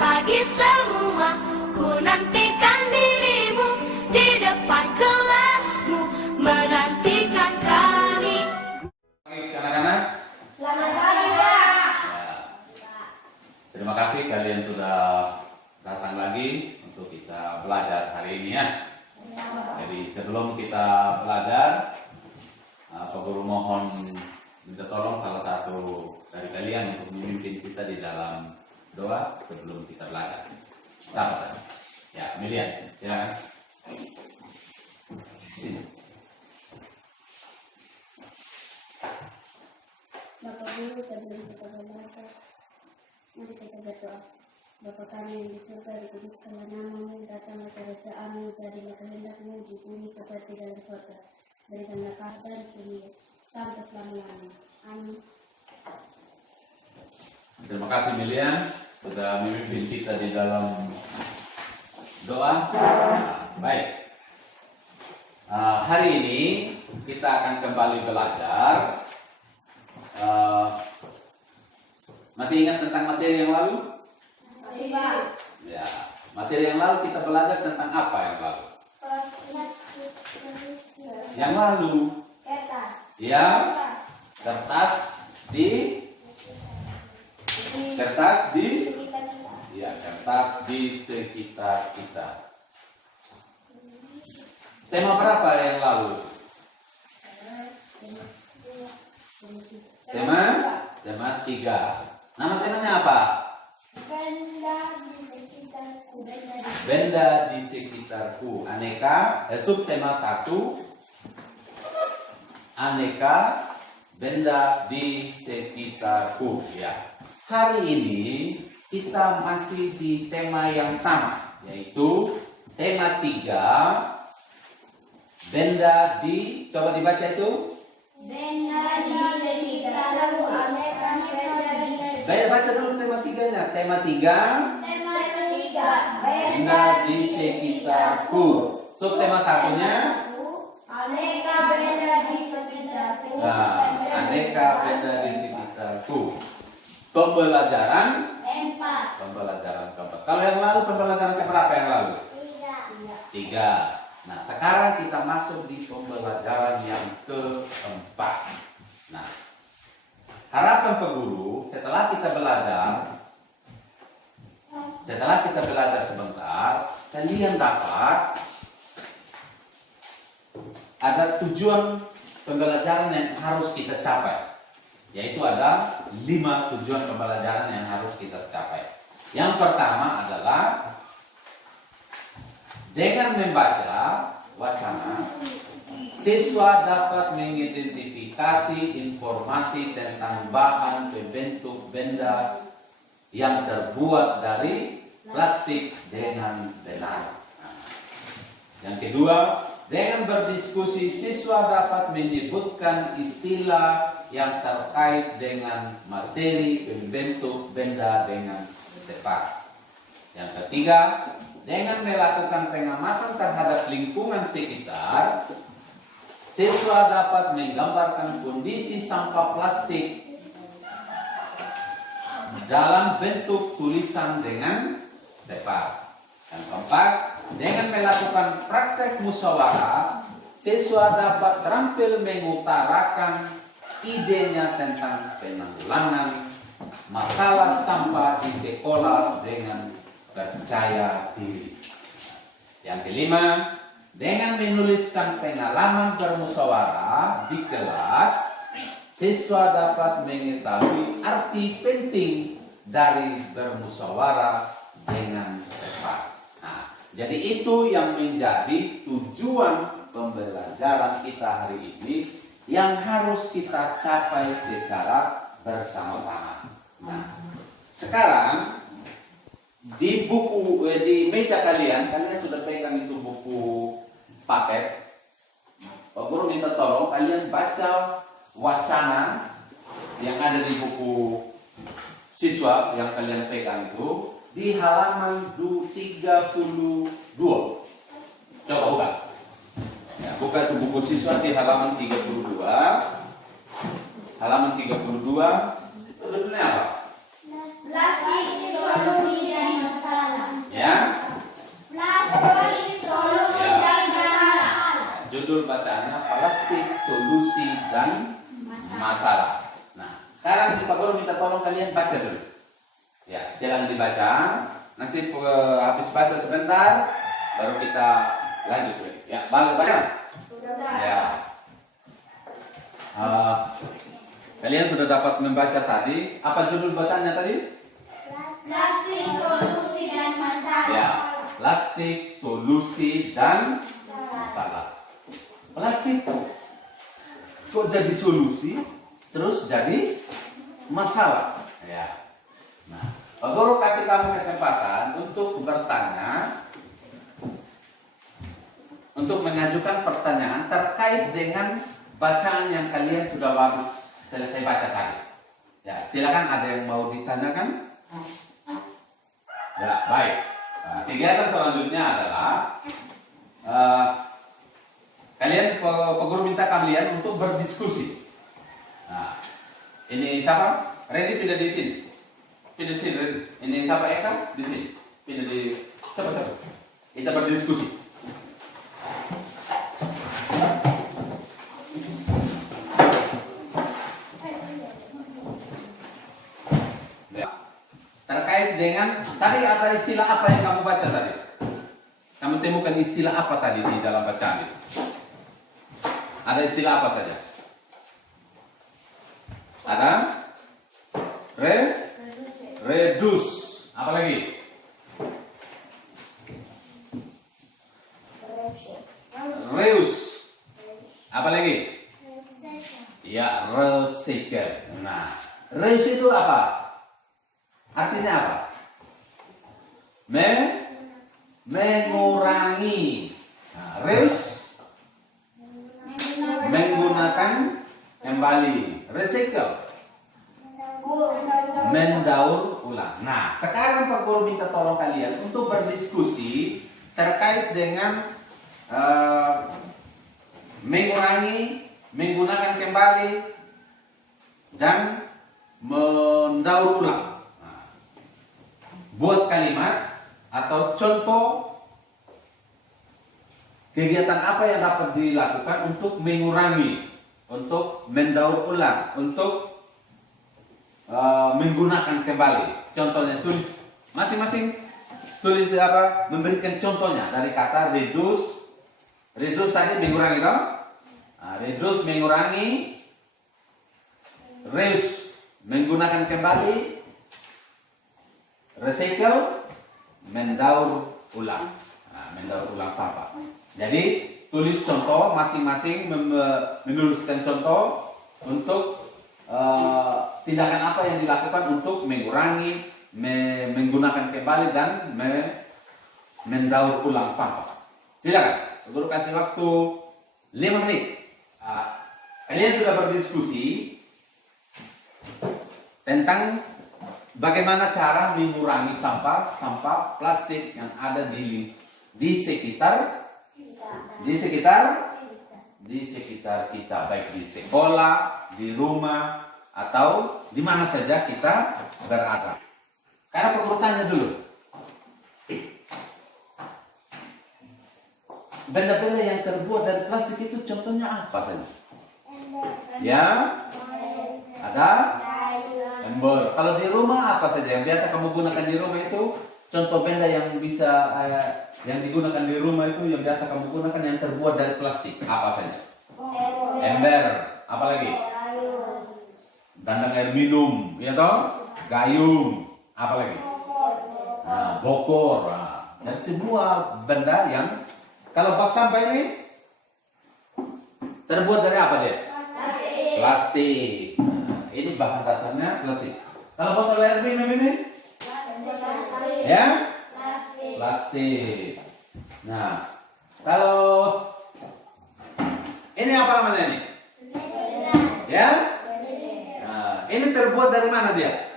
pagi semua, ku nantikan dirimu di depan kelasmu, menantikan kami. Baik, anak-anak. Selamat pagi, Pak. Terima kasih kalian sudah datang lagi untuk kita belajar hari ini ya. Jadi sebelum kita belajar, Pak Guru mohon minta tolong salah satu dari kalian untuk memimpin kita di dalam doa sebelum kita belajar. Siapa? Ya, Milian, silakan. Sini. Bapak Guru, sebelum kita belajar, mari kita berdoa. Bapa kami yang di surga, dikuduskanlah namamu, datanglah kerajaanmu, jadilah kehendakmu di bumi seperti dalam surga. Berikanlah kabar dari dunia sampai selama-lamanya. Amin. Terima kasih Milian sudah memimpin kita di dalam doa. Baik. Hari ini kita akan kembali belajar. Masih ingat tentang materi yang lalu? Masih, Pak. Ya, materi yang lalu kita belajar tentang apa yang lalu? Yang lalu, Kertas. ya, kertas di Sekitar kita. ya, kertas di sekitar kita. Tema berapa yang lalu? Tema 3. Nama temanya apa? Benda di sekitarku. Aneka, subtema 1. Aneka benda di sekitarku. Ya. Hari ini kita masih di tema yang sama, yaitu tema 3. Benda di, coba dibaca itu. Benda di sekitarku, aneka benda di sekitarku. Baca dulu tema 3-nya. Tema 3. Tema 3. Benda di sekitarku. Subtema 1-nya. Aneka benda di sekitarku. Nah, aneka benda di sekitarku. Pembelajaran 4. Pembelajaran keempat. Kalau yang lalu pembelajaran keberapa yang lalu? 3. Nah, sekarang kita masuk di pembelajaran yang keempat. Nah, harapan Pak Guru setelah kita belajar sebentar, kalian dapat ada tujuan pembelajaran yang harus kita capai. Yaitu ada 5 tujuan pembelajaran yang harus kita capai. Yang pertama adalah dengan membaca wacana, siswa dapat mengidentifikasi informasi tentang bahan pembentuk benda yang terbuat dari plastik dengan benar. Yang kedua, dengan berdiskusi siswa dapat menyebutkan istilah yang terkait dengan materi pembentuk benda dengan tepat. Yang ketiga, dengan melakukan pengamatan terhadap lingkungan sekitar, siswa dapat menggambarkan kondisi sampah plastik dalam bentuk tulisan dengan tepat. Yang keempat, dengan melakukan praktek musyawarah, siswa dapat terampil mengutarakan idenya tentang penanggulangan masalah sampah di sekolah dengan percaya diri. Yang kelima, dengan menuliskan pengalaman bermusyawarah di kelas, siswa dapat mengetahui arti penting dari bermusyawarah dengan tepat. Nah, jadi itu yang menjadi tujuan pembelajaran kita hari ini yang harus kita capai secara bersama-sama. Nah, sekarang di buku di meja kalian sudah pegang itu buku paket. Pak Guru minta tolong kalian baca wacana yang ada di buku siswa yang kalian pegang itu di halaman 32. Coba buka. Ya, buka itu buku siswa di halaman 32. Halaman 32. Itu judulnya apa? Plastik solusi bacaannya plastik, solusi, dan masalah. Nah, sekarang Pak Guru minta tolong kalian baca dulu. Ya, jangan dibaca. Nanti habis baca sebentar, baru kita lanjut. Ya, balik baca. Ya. Kalian sudah dapat membaca tadi. Apa judul bacaannya tadi? Plastik, solusi, dan masalah. Ya, plastik, solusi, dan masalah. Plastik kok jadi solusi, terus jadi masalah. Ya. Nah, Pak Guru kasih kamu kesempatan untuk bertanya, untuk mengajukan pertanyaan terkait dengan bacaan yang kalian sudah habis selesai baca tadi. Ya, silakan, ada yang mau ditanyakan? Ya, baik. Nah, kegiatan selanjutnya adalah kalian, Pak Guru minta kalian untuk berdiskusi. Nah, ini siapa? Randy pindah di sini. Pindah di sini, Randy. Ini siapa? Eka di sini. Pindah di. Coba. Kita berdiskusi. Ya. Terkait dengan tadi ada istilah apa yang kamu baca tadi? Kamu temukan istilah apa tadi di dalam bacaan itu? Ada istilah apa saja? Ada redus. Apa lagi? Reus. Apa lagi? Ya, recycle. Nah, reus itu apa? Artinya apa? Mengurangi. Nah, reus menggunakan kembali, recycle, mendaur ulang. Nah, sekarang Pak Guru minta tolong kalian untuk berdiskusi terkait dengan mengurangi, menggunakan kembali, dan mendaur ulang. Nah, buat kalimat atau contoh kegiatan apa yang dapat dilakukan untuk mengurangi, untuk mendaur ulang, untuk menggunakan kembali. Contohnya tulis, masing-masing tulis apa? Memberikan contohnya dari kata reduce. Reduce tadi mengurangi, toh? Nah, reduce mengurangi, reuse menggunakan kembali, recycle mendaur ulang. Nah, mendaur ulang sampah. Jadi tulis contoh, masing-masing menuliskan contoh untuk tindakan apa yang dilakukan untuk mengurangi, menggunakan kembali, dan mendaur ulang sampah. Silakan, Guru kasih waktu 5 menit. Kalian sudah berdiskusi tentang bagaimana cara mengurangi sampah plastik yang ada di sekitar kita, baik di sekolah, di rumah, atau di mana saja kita berada. Karena perlu tanya dulu, benda-benda yang terbuat dari plastik itu contohnya apa saja? Ya, ada ember. Kalau di rumah apa saja yang biasa kamu gunakan di rumah itu? Contoh benda yang bisa yang digunakan di rumah itu, yang biasa kamu gunakan yang terbuat dari plastik apa saja? Ember. Apa lagi? Dandang air minum, ya toh? Gayung. Apa lagi? Nah, bokor. Nah, dan semua benda yang kalau bak sampah ini terbuat dari apa dia? Plastik. Nah, ini bahan dasarnya plastik. Kalau botol air minum ini? Ya? Plastik. Nah, kalau ini apa namanya ini? Ya? Nah, ini terbuat dari mana dia?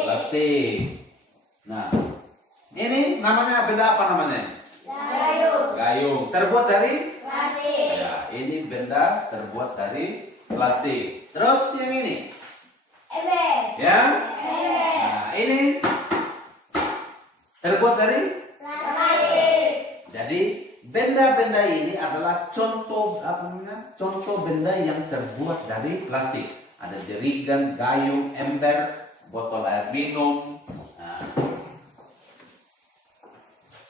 Plastik. Nah, ini namanya benda apa namanya? Gayung. Terbuat dari? Plastik. Ya, ini benda terbuat dari plastik. Terus yang ini? Ya? Nah, ini terbuat dari? Plastik. Jadi benda-benda ini adalah contoh apa namanya? Contoh benda yang terbuat dari plastik. Ada jerigen, gayung, ember, botol air minum,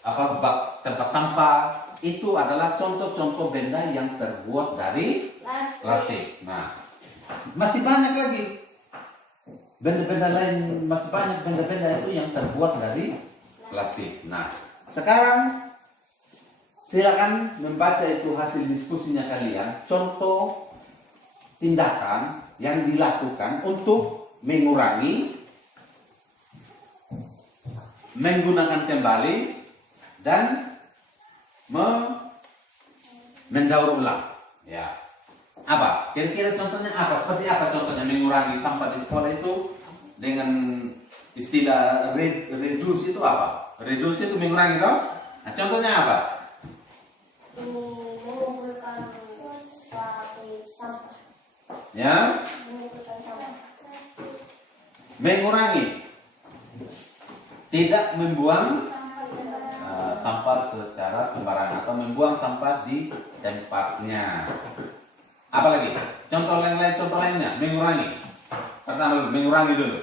bak tempat sampah. Itu adalah contoh-contoh benda yang terbuat dari plastik. Nah, masih banyak lagi benda-benda lain, masih banyak benda-benda itu yang terbuat dari plastik. Nah, sekarang silakan membaca itu hasil diskusinya kalian. Contoh tindakan yang dilakukan untuk mengurangi, menggunakan kembali, dan mendaur ulang. Ya. Apa? Kira-kira contohnya apa? Seperti apa contohnya mengurangi sampah di sekolah itu dengan istilah reduce itu apa? Reduce itu mengurangi toh? Nah, contohnya apa? Mengumpulkan sampah. Ya? Mengumpulkan sampah. Mengurangi. Tidak membuang sampah secara sembarangan atau membuang sampah di tempatnya. Apalagi? Contoh lainnya, mengurangi. Pertama, mengurangi dulu.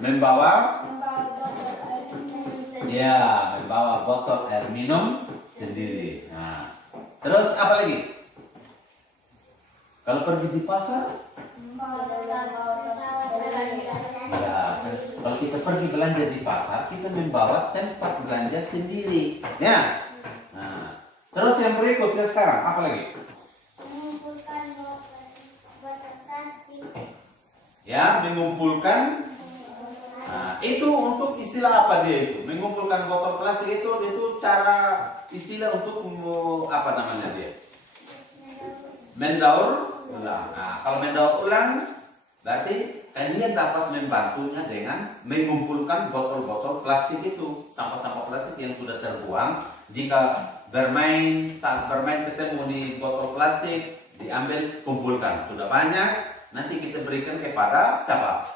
Membawa botol air minum sendiri. Nah, terus apa lagi? Kalau pergi di pasar, ya, kalau kita pergi belanja di pasar, kita membawa tempat belanja sendiri. Ya. Nah, terus yang berikutnya sekarang apa lagi? Mengumpulkan botol plastik. Ya, mengumpulkan. Nah, itu untuk istilah apa dia itu? Mengumpulkan botol plastik itu cara istilah untuk apa namanya dia? Mendaur ulang. Nah, kalau mendaur ulang berarti kalian dapat membantunya dengan mengumpulkan botol-botol plastik itu, sampah-sampah plastik yang sudah terbuang. Jika bermain ketemu di botol plastik, diambil, kumpulkan. Sudah banyak, nanti kita berikan kepada siapa?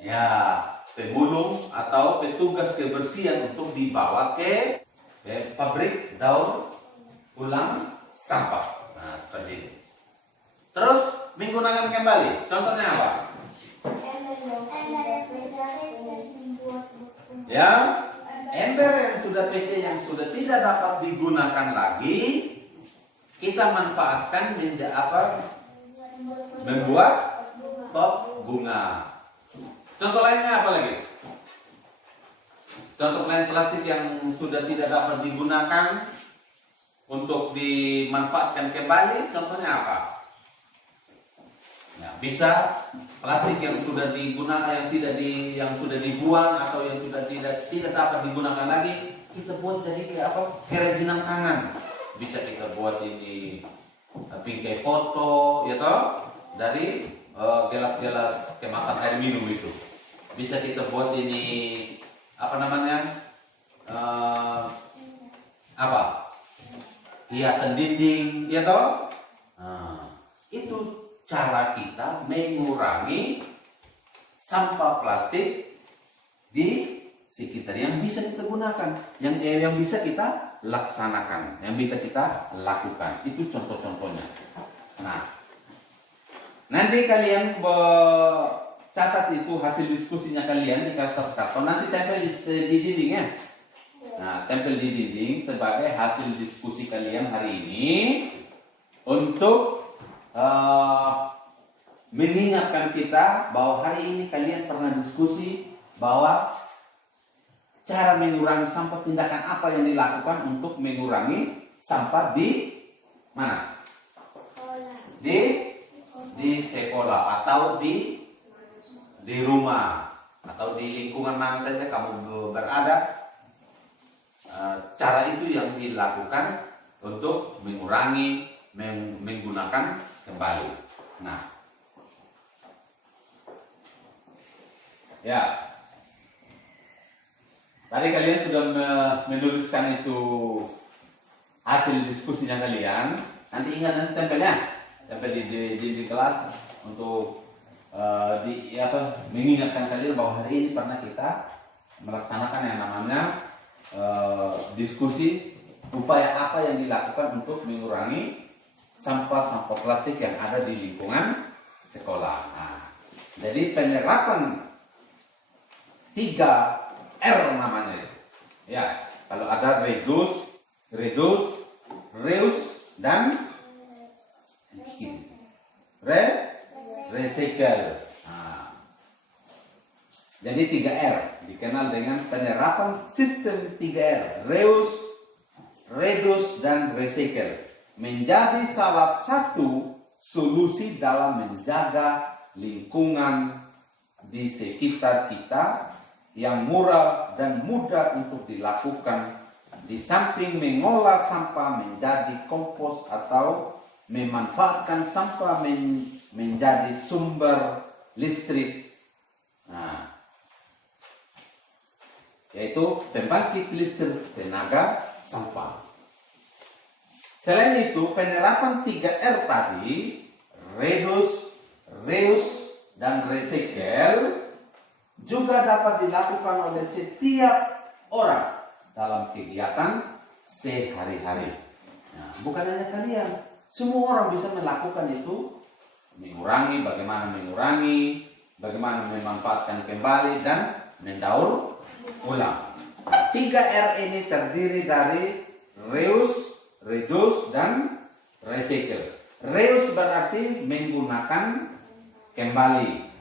Ya, pemulung atau petugas kebersihan untuk dibawa ke pabrik daur ulang sampah. Nah, seperti itu. Terus menggunakan kembali. Contohnya apa? Ya, ember yang sudah PC yang sudah tidak dapat digunakan lagi, kita manfaatkan membuat pot bunga. Contoh lainnya apa lagi? Contoh lain plastik yang sudah tidak dapat digunakan untuk dimanfaatkan kembali, contohnya apa? Ya, bisa plastik yang sudah digunakan, yang sudah dibuang atau yang sudah tidak dapat digunakan lagi, kita buat jadi kerajinan tangan. Bisa kita buat ini bingkai foto, ya toh, dari gelas-gelas kemasan air minum itu. Bisa kita buat ini hiasan dinding, ya toh. Nah, itu cara kita mengurangi sampah plastik di sekitar yang bisa kita gunakan, yang bisa kita laksanakan, yang bisa kita lakukan. Itu contoh-contohnya. Nah, nanti kalian catat itu hasil diskusinya kalian di kertas karton, nanti tempel di dinding ya. Nah, tempel di dinding sebagai hasil diskusi kalian hari ini untuk mengingatkan kita bahwa hari ini kalian pernah diskusi bahwa cara mengurangi sampah, tindakan apa yang dilakukan untuk mengurangi sampah di mana? Di sekolah atau di rumah atau di lingkungan mana saja kamu berada. Cara itu yang dilakukan untuk mengurangi, menggunakan kembali. Nah, ya, tadi kalian sudah menuliskan itu hasil diskusinya kalian. Nanti ingat, nanti tempel di kelas untuk mengingatkan kalian bahwa hari ini pernah kita melaksanakan yang namanya diskusi upaya apa yang dilakukan untuk mengurangi sampah-sampah plastik yang ada di lingkungan sekolah. Nah, jadi penerapan 3R namanya. Ya, kalau ada reduce, reuse, dan recycle. Nah, jadi 3R dikenal dengan penerapan sistem 3R, reuse, reduce, dan recycle, menjadi salah satu solusi dalam menjaga lingkungan di sekitar kita yang murah dan mudah untuk dilakukan, di samping mengolah sampah menjadi kompos atau memanfaatkan sampah menjadi sumber listrik, nah, yaitu pembangkit listrik tenaga sampah. Selain itu, penerapan 3R tadi, reduce, reuse, dan recycle, juga dapat dilakukan oleh setiap orang dalam kegiatan sehari-hari. Nah, bukan hanya kalian, semua orang bisa melakukan itu, bagaimana mengurangi, bagaimana memanfaatkan kembali, dan mendaur ulang. 3R ini terdiri dari reuse, reduce, dan recycle. Reuse berarti menggunakan kembali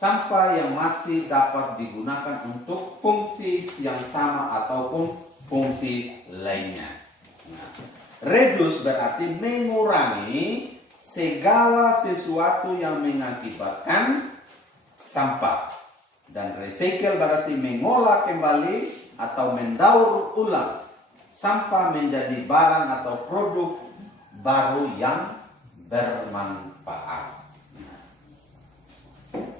sampah yang masih dapat digunakan untuk fungsi yang sama ataupun fungsi lainnya. Nah, reduce berarti mengurangi segala sesuatu yang mengakibatkan sampah. Dan recycle berarti mengolah kembali atau mendaur ulang sampah menjadi barang atau produk baru yang bermanfaat.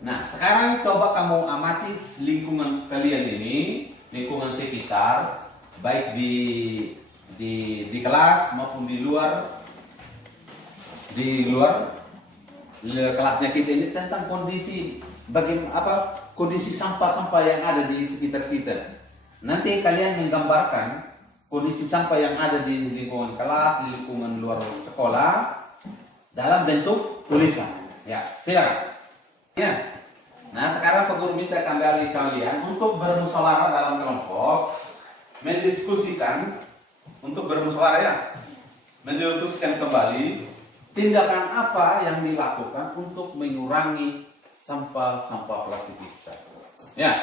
Nah, sekarang coba kamu amati lingkungan kalian ini, lingkungan sekitar, baik di kelas maupun di luar kelasnya kita ini, tentang kondisi kondisi sampah-sampah yang ada di sekitar kita. Nanti kalian menggambarkan kondisi sampah yang ada di lingkungan kelas, di lingkungan luar sekolah dalam bentuk tulisan. Ya, silakan. Ya. Nah, sekarang Pak Guru minta kembali kalian untuk bermusyawarah dalam kelompok, mendiskusikan untuk bermusyawarah, ya, mendiskusikan kembali tindakan apa yang dilakukan untuk mengurangi sampah-sampah plastik kita. Ya,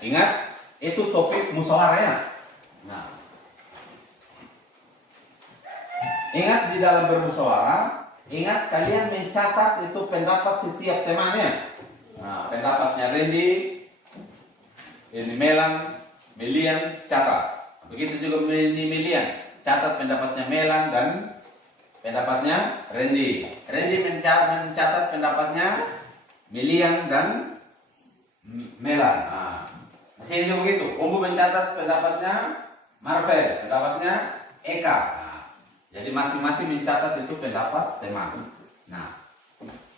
ingat itu topik musyawarah, ya. Nah, ingat di dalam bermusyawarah, ingat kalian mencatat itu pendapat setiap temannya. Nah, pendapatnya Randy, ini Melian, catat. Begitu juga Melian, catat pendapatnya Melan dan pendapatnya Randy. Randy mencatat pendapatnya Melian dan Melan. Nah, sini juga begitu. Umbu mencatat pendapatnya Marvel, pendapatnya Eka. Nah, jadi masing-masing mencatat itu pendapat teman. Nah,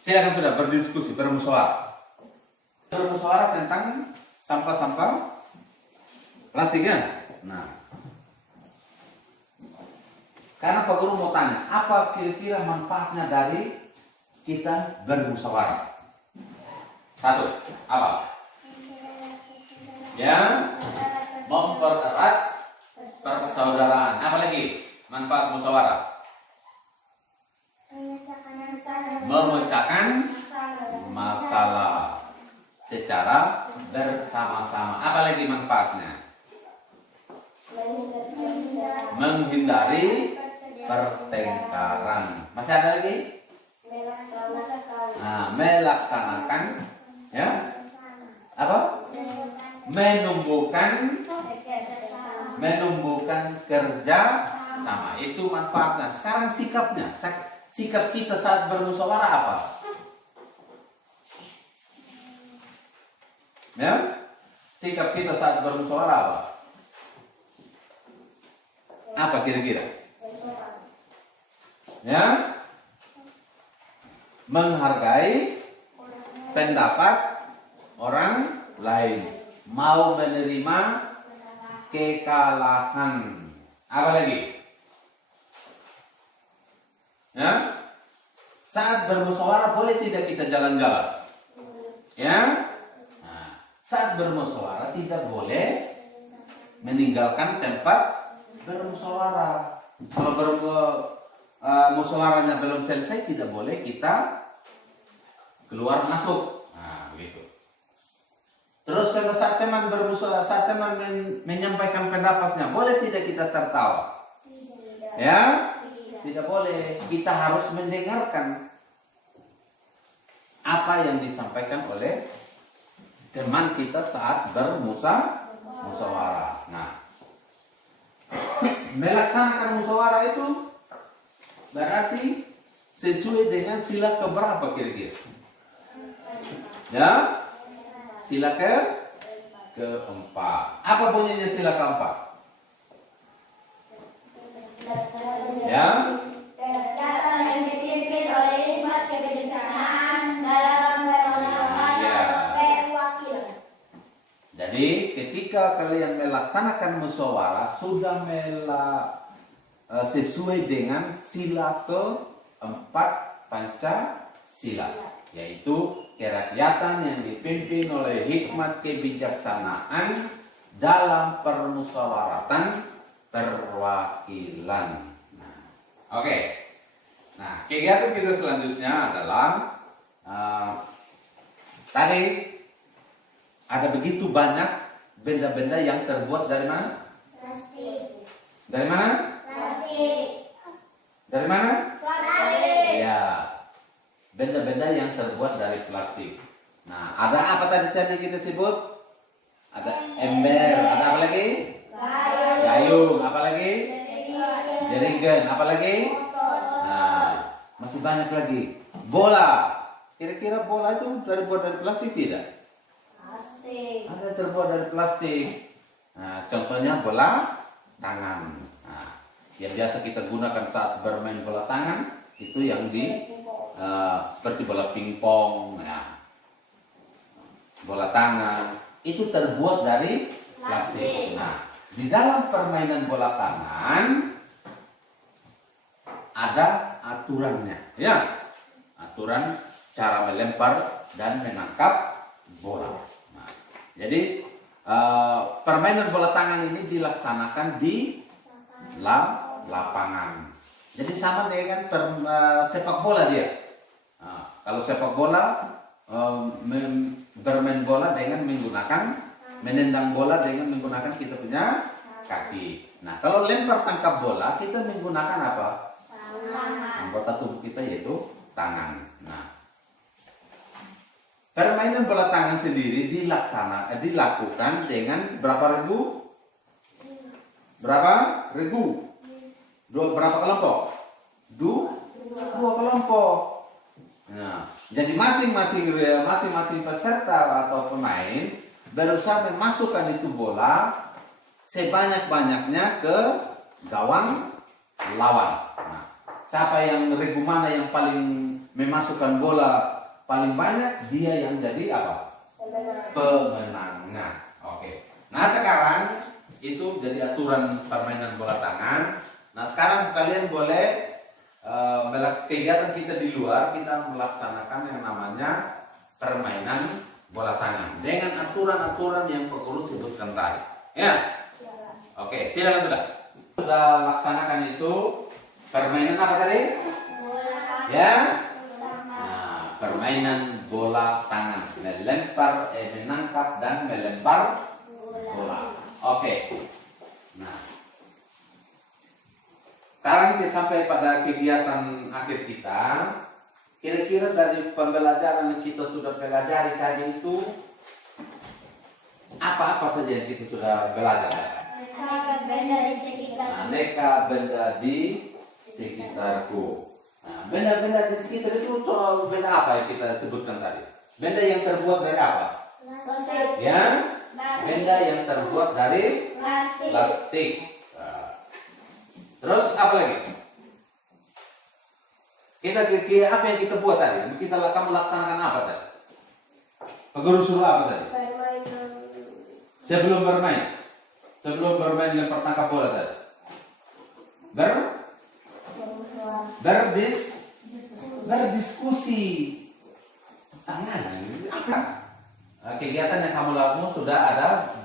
saya akan sudah berdiskusi, bermusyawarah tentang sampah-sampah plastiknya. Nah, karena Pak Guru mau tanya, apa kira-kira manfaatnya dari kita bermusyawarah? Satu, apa? Ya, mempererat persaudaraan. Apa lagi manfaat musyawarah? Memecahkan masalah secara bersama-sama. Apa lagi manfaatnya? Menghindari pertengkaran. Masih ada lagi? Nah, melaksanakan, ya, apa? Menumbuhkan kerja sama. Itu manfaatnya. Sekarang sikapnya, sikap kita saat bermusyawarah apa? Ya, sikap kita saat bermusyawarah apa? Apa kira-kira? Ya, menghargai pendapat orang lain, mau menerima kekalahan. Apa lagi? Ya? Saat bermusyawarah boleh tidak kita jalan-jalan? Ya? Nah, saat bermusyawarah tidak boleh meninggalkan tempat bermusyawarah. Kalau musyawarahnya belum selesai, tidak boleh kita keluar masuk. Nah, begitu. Terus saat teman bermusyawarah, saat teman menyampaikan pendapatnya, boleh tidak kita tertawa? Ya? Tidak boleh. Kita harus mendengarkan apa yang disampaikan oleh teman kita saat bermusyawarah. Nah, melaksanakan musyawarah itu berarti sesuai dengan sila keberapa kira-kira? Ya? Sila keempat. Apa bunyinya sila keempat? Ya? Kegiatan yang dipimpin oleh hikmat kebijaksanaan dalam melaksanakan perwakilan. Jadi ketika kalian melaksanakan musyawarah sudah sesuai dengan sila keempat Pancasila, yaitu kerakyatan yang dipimpin oleh hikmat kebijaksanaan dalam permusyawaratan perwakilan. Nah, oke. Nah, kegiatan kita selanjutnya adalah tadi ada begitu banyak benda-benda yang terbuat dari mana? Plastik. Dari mana? Plastik. Dari mana? Plastik. Ya, benda-benda yang terbuat dari plastik. Nah, ada apa tadi kita sebut? Ada ember, ada apa lagi? Gayung, apa lagi? Jerigen, apa lagi? Nah, masih banyak lagi. Bola. Kira-kira bola itu terbuat dari plastik tidak? Plastik. Ada terbuat dari plastik. Nah, contohnya bola tangan. Nah, yang biasa kita gunakan saat bermain bola tangan itu yang seperti bola pingpong, ya. Bola tangan itu terbuat dari plastik. Nah, di dalam permainan bola tangan ada aturannya, ya. Aturan cara melempar dan menangkap bola. Nah, jadi permainan bola tangan ini dilaksanakan di lapangan. Jadi sama dengan sepak bola dia. Nah, kalau sepak bola bermain bola dengan menendang bola dengan menggunakan kita punya kaki. Nah, kalau lempar tangkap bola kita menggunakan apa? Anggota tubuh kita yaitu tangan. Nah, permainan bola tangan sendiri dilakukan dengan berapa ribu? Berapa ribu? Berapa kelompok? Dua kelompok. Nah, jadi masing-masing peserta atau pemain berusaha memasukkan itu bola sebanyak-banyaknya ke gawang lawan. Nah, siapa yang regu mana yang paling memasukkan bola paling banyak, dia yang jadi apa? Pemenang. Nah, oke. Nah, sekarang itu jadi aturan permainan bola tangan. Nah, sekarang kalian boleh kegiatan kita di luar, kita melaksanakan yang namanya permainan bola tangan dengan aturan-aturan yang Pak Guru sebutkan tadi. Ya? Oke, silakan sudah. Sudah laksanakan itu permainan apa tadi? Ya? Nah, permainan bola tangan, menangkap dan melempar bola. Oke. Nah, sekarang kita sampai pada kegiatan akhir kita. Kira-kira dari pembelajaran yang kita sudah pelajari tadi itu apa-apa saja yang kita sudah belajar? Aneka benda di sekitar. Aneka benda di sekitarku. Nah, benda-benda di sekitar itu contoh benda apa yang kita sebutkan tadi? Benda yang terbuat dari apa? Plastik. Ya, benda yang terbuat dari Plastik. plastik. Terus apa lagi? Apa yang kita buat tadi? Kamu laksanakan apa tadi? Pak Guru suruh apa tadi? Permainan. Sebelum bermain. sebelum bermain lempar tangkap bola tadi? Bersuara. Berdiskusi. Tangan. Kegiatan yang kamu lakukan sudah ada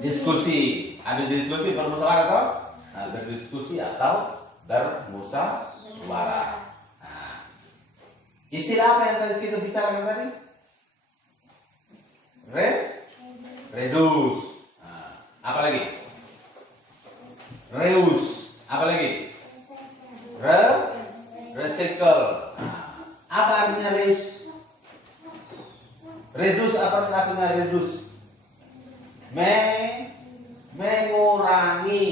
diskusi. Ada diskusi bermusyawarah atau berdiskusi atau bermusyawarah. Nah, istilah apa yang tadi kita bicarakan tadi? Reduce. Nah, apa lagi? Reuse. Apa lagi? Recycle. Nah, apa artinya reuse? Reduce apa artinya reduce? Mengurangi.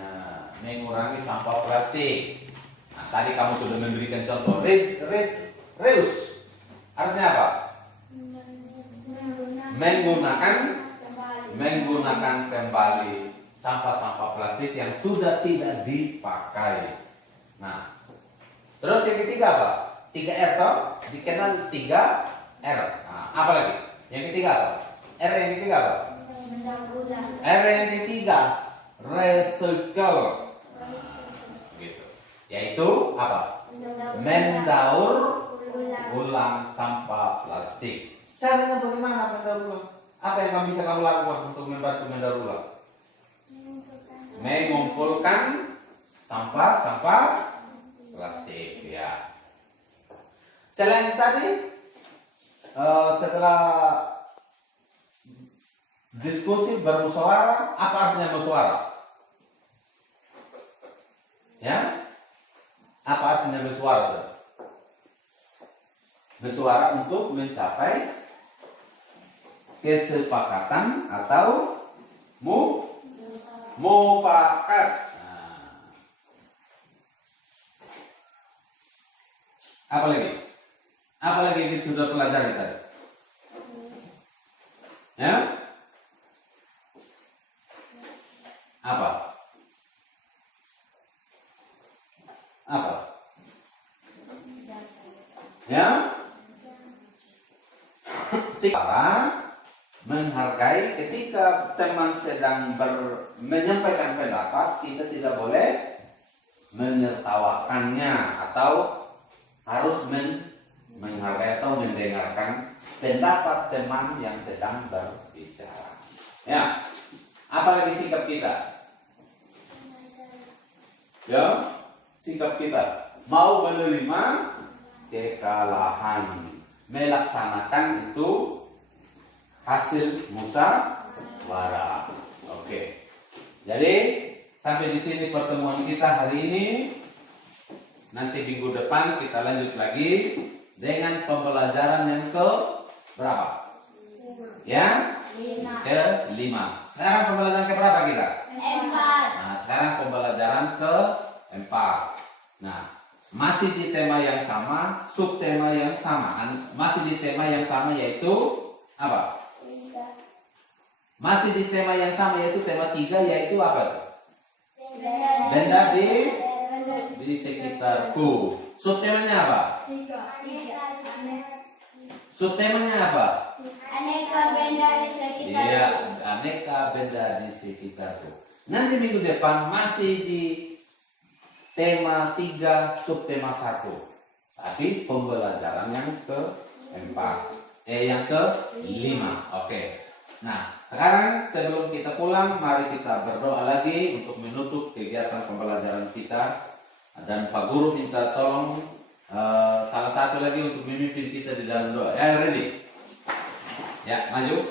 Nah, mengurangi sampah plastik. Nah, tadi kamu sudah memberikan contoh. Reuse. Artinya apa? Menggunakan kembali sampah-sampah plastik yang sudah tidak dipakai. Nah, terus yang ketiga apa? 3R toh? Dikenal 3R. Nah, apa lagi? Yang ketiga apa? R yang ketiga apa? R yang ketiga recycle. Nah, gitu. Yaitu apa? Mendaur ulang sampah plastik. Caranya bagaimana mendaur ulang? Apa yang kamu bisa kamu lakukan untuk membantu mendaur ulang? Mengumpulkan sampah plastik, ya. Selain tadi, setelah diskusi bermusyawarah, apa artinya musyawarah? Ya, apa artinya musyawarah? Musyawarah untuk mencapai kesepakatan atau mufakat. Nah. Apa lagi? Apa lagi yang kita sudah pelajari tadi? Ya? Apa? Apa? Ya? Sekarang menghargai ketika teman sedang menyampaikan pendapat, kita tidak boleh menertawakannya atau harus menghargai atau mendengarkan pendapat teman yang sedang berbicara. Ya, apalagi sikap kita? Ya, sikap kita mau menerima kekalahan, melaksanakan itu hasil musyawarah. Oke. Jadi sampai di sini pertemuan kita hari ini. Nanti minggu depan kita lanjut lagi dengan pembelajaran yang ke berapa? Ya? 5. Sekarang pembelajaran ke berapa kita? 4. Nah, sekarang pembelajaran ke 4. Nah, masih di tema yang sama, subtema yang sama. Masih di tema yang sama yaitu apa? Masih di tema yang sama yaitu tema 3 yaitu apa? Benda di sekitarku. Subtemanya apa? Subtemanya apa? Aneka benda di sekitar. Iya, aneka benda di sekitarku. Nanti minggu depan masih di tema 3 subtema 1. Tapi pembelajaran yang ke-4. Yang ke-5. Oke. Nah, sekarang sebelum kita pulang, mari kita berdoa lagi untuk menutup kegiatan pembelajaran kita. Dan Pak Guru minta tolong salah satu lagi untuk memimpin kita di dalam doa. Ya, ready? Ya, maju.